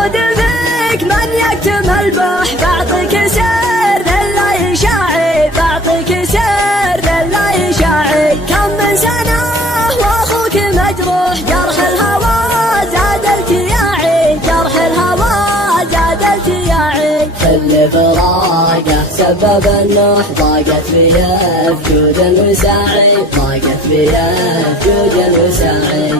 موجود فيك من يكتم البح، بعطيك سر لا يشاعي، بعطيك سر لا يشاعي. كم من سنة واخوك مجروح، جرح الهوى زاد التياعي، جرح الهوى زاد التياعي. اللي فراقه سبب النوح، ضاقت فيه فجود الوساعي، ضاقت فيه فجود الوساعي.